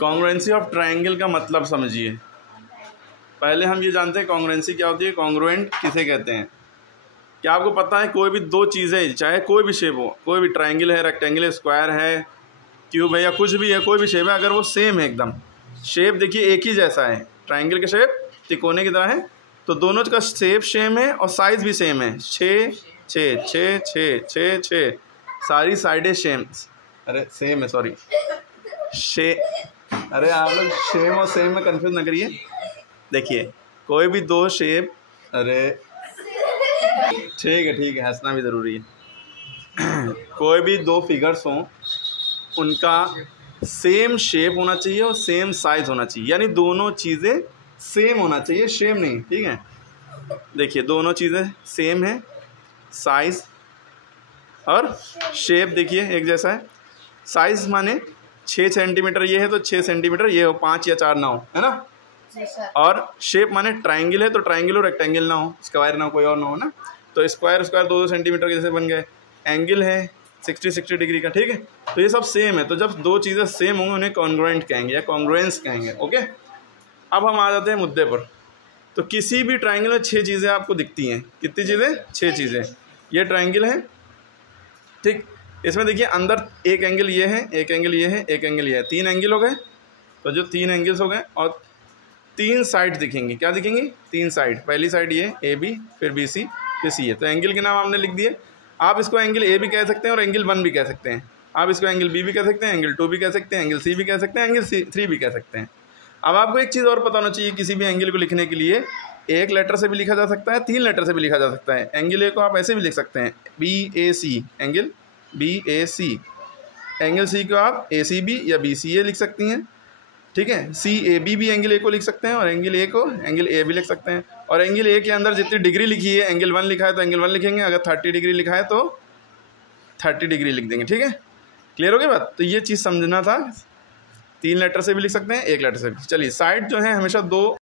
Congruency of triangle का मतलब समझिए। पहले हम ये जानते हैं कॉन्ग्रुएंसी क्या होती है, कॉन्ग्रुएंट किसे कहते हैं। क्या आपको पता है कोई भी दो चीज़ें, चाहे कोई भी शेप हो, कोई भी ट्रायंगल है, रेक्टेंगल है, स्क्वायर है, क्यूब है या कुछ भी है, कोई भी शेप है, अगर वो सेम है एकदम, शेप देखिए एक ही जैसा है, ट्रायंगल का शेप तिकोने की तरह है, तो दोनों का शेप सेम है और साइज़ भी सेम है, 6 6 6 6 6 6, सारी साइडें सेम, अरे सेम है, सॉरी अरे आप लोग सेम और सेम में कंफ्यूज ना करिए। देखिए कोई भी दो शेप, अरे ठीक है हंसना भी ज़रूरी है। कोई भी दो फिगर्स हों, उनका सेम शेप होना चाहिए और सेम साइज़ होना चाहिए, यानी दोनों चीज़ें सेम होना चाहिए, सेम नहीं, ठीक है। देखिए दोनों चीज़ें सेम है, साइज़ और शेप देखिए एक जैसा है। साइज़ माने 6 सेंटीमीटर ये है तो 6 सेंटीमीटर ये हो, 5 या 4 ना हो, है ना। और शेप माने ट्रायंगल है तो ट्रायंगल और रेक्टेंगल ना हो, स्क्वायर ना हो, कोई और ना हो ना। तो स्क्वायर 2-2 सेंटीमीटर के जैसे बन गए। एंगल है 60 डिग्री का, ठीक है। तो ये सब सेम है, तो जब दो चीज़ें सेम होंगी उन्हें कॉन्ग्रुएंट कहेंगे या कॉन्ग्रुएंस कहेंगे, ओके। अब हम आ जाते हैं मुद्दे पर। तो किसी भी ट्रायंगल में 6 चीज़ें आपको दिखती हैं। कितनी चीज़ें? 6 चीज़ें। ये ट्रायंगल है, ठीक। इसमें देखिए अंदर एक एंगल ये है, एक एंगल ये है, एक एंगल ये है, 3 एंगल हो गए। तो जो 3 एंगल्स हो गए और 3 साइड दिखेंगी। क्या दिखेंगी? 3 साइड। पहली साइड ये AB, फिर BC, फिर CA। तो एंगल के नाम आपने लिख दिए। आप इसको एंगल A भी कह सकते हैं और एंगल 1 भी कह सकते हैं। आप इसको एंगल B भी कह सकते हैं, एंगल 2 भी कह सकते हैं, एंगल C भी कह सकते हैं, एंगल 3 भी कह सकते हैं। अब आपको एक चीज़ और पता होना चाहिए, किसी भी एंगल को लिखने के लिए एक लेटर से भी लिखा जा सकता है, 3 लेटर से भी लिखा जा सकता है। एंगल A को आप ऐसे भी लिख सकते हैं, BAC, angle BAC। Angle C को आप ACB या BCA लिख सकती हैं, ठीक है। CAB भी एंगल A को लिख सकते हैं और एंगल A को एंगल A भी लिख सकते हैं। और एंगल A के अंदर जितनी डिग्री लिखी है, एंगल 1 लिखा है तो एंगल 1 लिखेंगे, अगर 30 डिग्री लिखा है तो 30 डिग्री लिख देंगे, ठीक है। क्लियर हो गई बात? तो ये चीज़ समझना था। 3 लेटर से भी लिख सकते हैं, 1 लेटर से भी। चलिए साइड जो है हमेशा 2